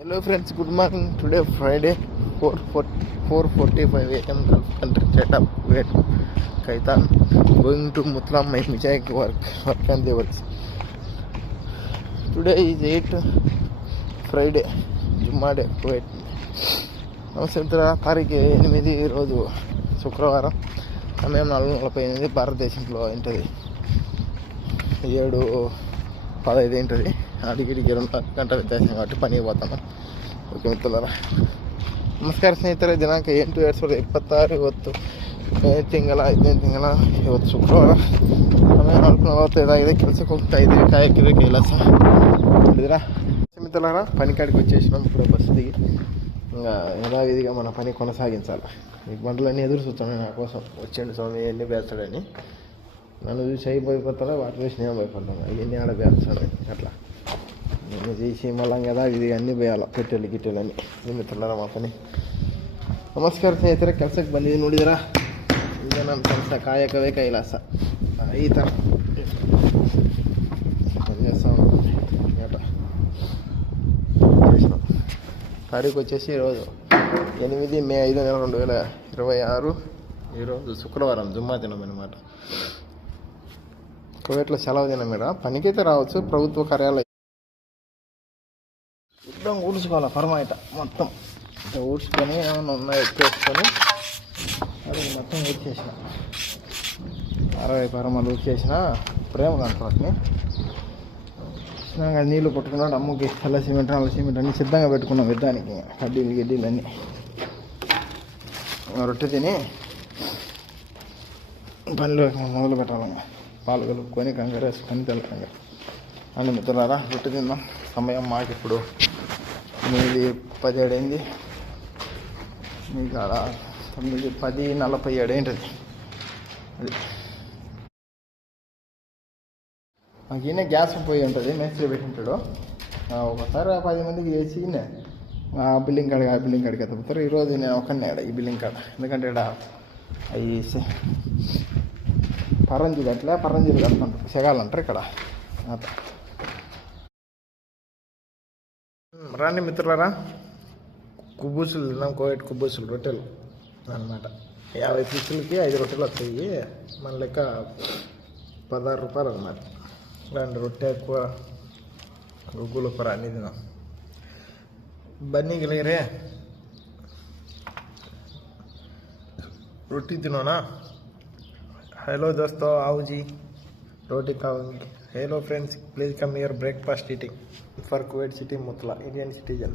Hello friends, good morning. Today Friday, 4:45 a.m. Gulf country setup. Wait, Kaitan going to Mutlam, my Mijay work and the works. Today is 8 Friday, Jumade. Wait, నమస్కారం తారీఖు 8 రోజు శుక్రవారం. సమయం 4:48 భారతదేశంలో ఉంటుంది 7:15 ఉంటుంది. అడిగిడికి 2 గంటల వ్యత్యాసం కాబట్టి పనికి పోతాను. ಓಕೆ ಮಿತ್ರರ ನಮಸ್ಕಾರ ಸ್ನೇಹಿತರೆ. ದಿನಾಂಕ 8/2026 ಇವತ್ತು ತಿಂಗಳ 15 ತಿಂಗಳ ಇವತ್ತು ಶುಕ್ರವಾರ. ಸಮಯ 4:45 ಆಗಿದೆ. ಕೆಲಸಕ್ಕೆ ಹೋಗ್ತಾ ಇದ್ದೀವಿ. ಕಾಯಕ್ಕಿದೆ ಕೆಲಸ ನೋಡಿದ್ರಾ మిత్రులారా. పని కాడికి వచ్చేసినాం. ఇప్పుడు బస్సు దిగి ఇంకా యథావిధిగా మన పని కొనసాగించాలి. ఈ బండ్లన్నీ ఎదురు చూస్తాను నా కోసం. వచ్చేయండి స్వామి ఎన్ని వేస్తాడని. నన్ను చూసి అయిపోయిపోతాడా, వాటి చూసి నేను భయపడతాను. అవన్నీ ఆడ వేస్తాడు అట్లా నేను చేసి మళ్ళీ కదా ఇది అన్నీ పోయాల పెట్టెలు గిట్టెలు అన్నీ. మిత్రులారా మా పని. ನಮಸ್ಕಾರ ಸ್ನೇಹಿತರೆ. ಕೆಲಸಕ್ಕೆ ಬಂದಿದ್ದೀನಿ ನೋಡಿದಿರಾ. ಈಗ ನನ್ನ ಕೆಲಸ ಕಾಯಕವೇ ಕೈಲಾಸ ಈ ಥರ తారీఖు వచ్చేసి ఈరోజు 8 మే 5 2026. ఈరోజు శుక్రవారం, జుమ్మా దినం అనమాట. కువైట్లో సెలవు దినం మీద పనికైతే రావచ్చు. ప్రభుత్వ కార్యాలయం శుద్ధం ఊడ్చుకోవాలి. ఫర్మాయిట మొత్తం ఊడ్చుకొని ఏమైనా ఉన్నాయి ఎక్కేసుకొని అది మొత్తం ఊడ్చేసిన 60 పరమలు ఊడ్చేసిన ప్రేమ కనుకోవట్ని నీళ్ళు పట్టుకున్నాడు. అమ్మకి నల్ల సిమెంట్ అన్ని సిద్ధంగా పెట్టుకున్నాం యుద్ధానికి. గిడ్డీలు అన్నీ రొట్టె తిని పనిలో మొదలు పెట్టాలి. పాలు కలుపుకొని కంగారు వేసుకొని తెల్లకంగా అని మిత్రులారా రొట్టె తిందాం. సమయం మాకు ఇప్పుడు 8:17 అయింది. మీకు ఆడ 9:10:47 ఏంటది. అది మాకు ఈయన గ్యాస్ పోయి ఉంటుంది. మేస్త్రి పెట్టింటాడు. ఒకసారి 10 మందికి చేసి ఆ బిల్డింగ్ కాడికి ఎత్తుతారు. ఈరోజు నేను ఒక్కనే ఈ బిల్డింగ్ కాడ. ఎందుకంటే ఇక్కడ అవి పరంజీలు కలుపుకుంటారు. సెగాలంటారు ఇక్కడ. రండి మిత్రులారా. కుబ్బూసులు తిన్నాం. కోవిడ్ కుబ్బూసులు రొట్టెలు అన్నమాట. 50 పీసులకి 5 రొట్టెలు వస్తాయి. మన లెక్క 16 రూపాయలు అన్నమాట. 2 రొట్టె ఎక్కువ గుగ్గులు కూర అన్నీ తిన్నాం. బన్నీ గిలగరే रोटी दिनो ना. हेलो दोस्तों, आओ जी रोटी खाओगे. Hello friends, please come here breakfast eating for Kuwait city मुतला इंडियन सिटीजन.